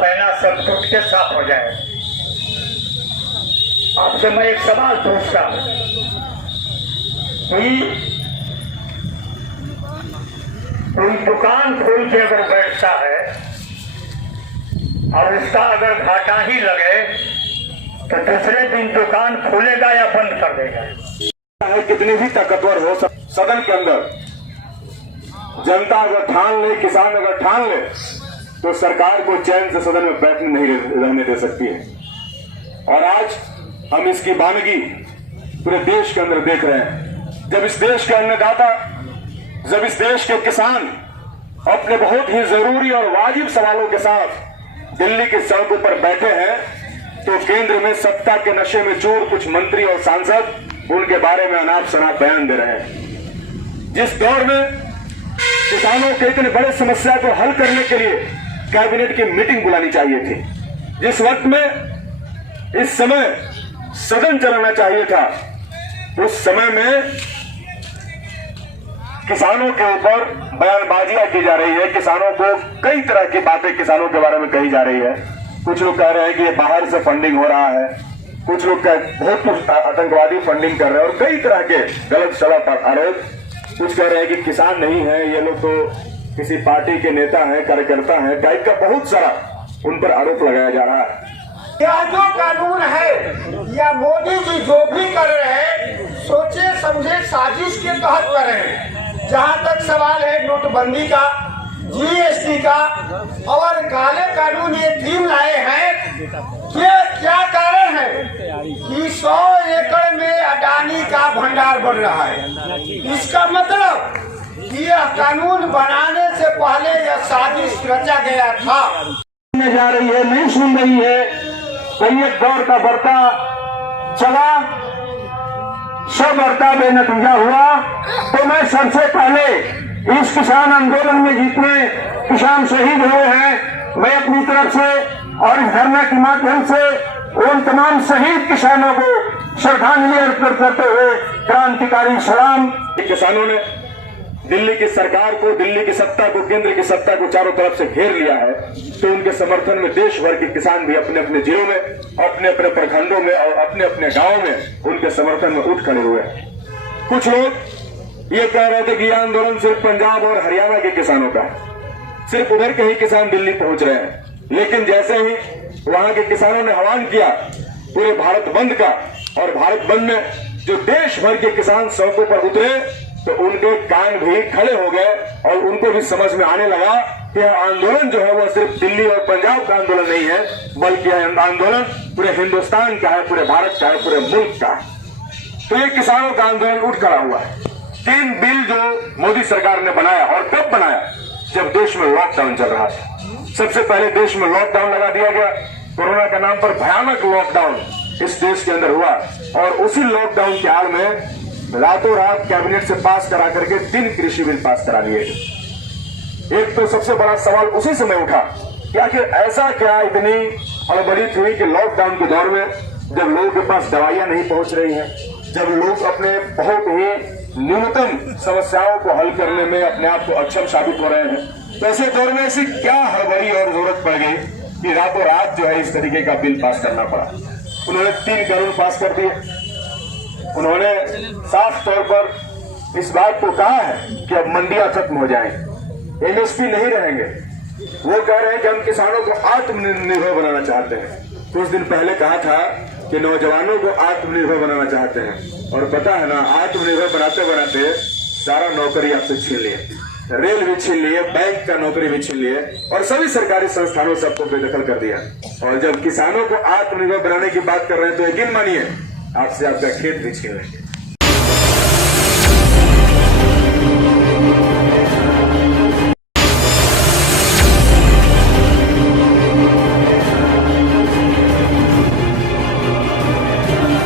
पहना सब टूट के साफ हो जाए। आपसे मैं एक सवाल पूछता हूं कि कोई दुकान खोल के अगर बैठता है और उसका अगर घाटा ही लगे तो दूसरे दिन दुकान खोलेगा या बंद कर देगा। कितनी भी ताकतवर हो सदन के अंदर जनता अगर ठान ले, किसान अगर ठान ले, तो सरकार को चैन से सदन में बैठने नहीं रहने दे सकती है। और आज हम इसकी वानगी पूरे देश के अंदर देख रहे हैं। जब इस देश के अन्नदाता, जब इस देश के किसान अपने बहुत ही जरूरी और वाजिब सवालों के साथ दिल्ली की सड़कों पर बैठे हैं, तो केंद्र में सत्ता के नशे में चूर कुछ मंत्री और सांसद उनके बारे में अनाप शनाप बयान दे रहे हैं। जिस दौर में किसानों के इतने बड़े समस्या को हल करने के लिए कैबिनेट की मीटिंग बुलानी चाहिए थी, जिस वक्त में इस समय सदन चलाना चाहिए था, उस समय में किसानों के ऊपर बयानबाजियां की जा रही है। किसानों को कई तरह की बातें किसानों के बारे में कही जा रही है। कुछ लोग कह रहे हैं कि ये बाहर से फंडिंग हो रहा है, कुछ लोग बहुत कुछ आतंकवादी फंडिंग कर रहे हैं और कई तरह के गलत सलत आरोप। कुछ कह रहे हैं कि किसान नहीं है, ये लोग तो किसी पार्टी के नेता हैं, कार्यकर्ता हैं, टाइप का बहुत सारा उन पर आरोप लगाया जा रहा है। यह जो कानून है या मोदी जी जो भी कर रहे हैं, सोचे समझे साजिश के तहत कर रहे हैं। जहाँ तक सवाल है नोटबंदी का, जीएसटी का और काले कानून ये थीम लाए हैं, क्या कारण है कि 100 एकड़ में अडानी का भंडार बढ़ रहा है। इसका मतलब कि यह कानून बनाने से पहले यह साजिश रचा गया था। जा रही है, नहीं सुन रही है। कई एक दौर का बढ़ता चला, सब बढ़ता बेनतीजा हुआ। तो मैं सबसे पहले इस किसान आंदोलन में जितने किसान शहीद हुए हैं, मैं अपनी तरफ से और इस धरना के माध्यम से उन तमाम शहीद किसानों को श्रद्धांजलि अर्पित करते हुए क्रांतिकारी सलाम। किसानों ने दिल्ली की सरकार को, दिल्ली की सत्ता को, केंद्र की सत्ता को चारों तरफ से घेर लिया है, तो उनके समर्थन में देश भर के किसान भी अपने अपने जिलों में, अपने अपने प्रखंडों में और अपने अपने गांवों में उनके समर्थन में उठ खड़े हुए हैं। कुछ लोग ये कह रहे थे कि यह आंदोलन सिर्फ पंजाब और हरियाणा के किसानों का है, सिर्फ उधर के ही किसान दिल्ली पहुंच रहे हैं। लेकिन जैसे ही वहां के किसानों ने आह्वान किया पूरे भारत बंद का, और भारत बंद में जो देश भर के किसान सड़कों पर उतरे, तो उनके कान भी खड़े हो गए और उनको भी समझ में आने लगा कि यह आंदोलन जो है वो सिर्फ दिल्ली और पंजाब का आंदोलन नहीं है, बल्कि यह आंदोलन पूरे हिंदुस्तान का है, पूरे भारत का है, पूरे मुल्क का है। तो ये किसानों का आंदोलन उठ खड़ा हुआ है। 3 बिल जो मोदी सरकार ने बनाया, और कब बनाया? जब देश में लॉकडाउन चल रहा था। सबसे पहले देश में लॉकडाउन लगा दिया गया। कोरोना के नाम पर भयानक लॉकडाउन इस देश के अंदर हुआ, और उसी लॉकडाउन के आड़ में रातों रात कैबिनेट से पास करा करके 3 कृषि बिल पास करा दिए। एक तो सबसे बड़ा सवाल उसी समय उठा कि आखिर ऐसा क्या इतनी हड़बड़ी थी कि लॉकडाउन के दौर में, जब लोगों के पास दवाइयां नहीं पहुंच रही हैं, जब लोग अपने बहुत ही न्यूनतम समस्याओं को हल करने में अपने आप को अक्षम साबित हो रहे हैं, तो ऐसे दौर में ऐसी क्या हड़बड़ी और जरूरत पड़ गई कि रातों रात जो है इस तरीके का बिल पास करना पड़ा। उन्होंने 3 कानून पास कर दिए। उन्होंने साफ तौर पर इस बात को कहा है कि अब मंडियां खत्म हो जाएं, एमएसपी नहीं रहेंगे। वो कह रहे हैं कि हम किसानों को आत्मनिर्भर बनाना चाहते हैं। कुछ दिन पहले कहा था कि नौजवानों को आत्मनिर्भर बनाना चाहते हैं, और पता है ना, आत्मनिर्भर बनाते बनाते सारा नौकरी आपसे छीन लिए, रेल भी छीन लिए, बैंक का नौकरी भी छीन लिए, और सभी सरकारी संस्थानों सबको बेदखल कर दिया। और जब किसानों को आत्मनिर्भर बनाने की बात कर रहे हैं, तो यकीन मानिए आपसे आपका खेत भी छीन लेंगे।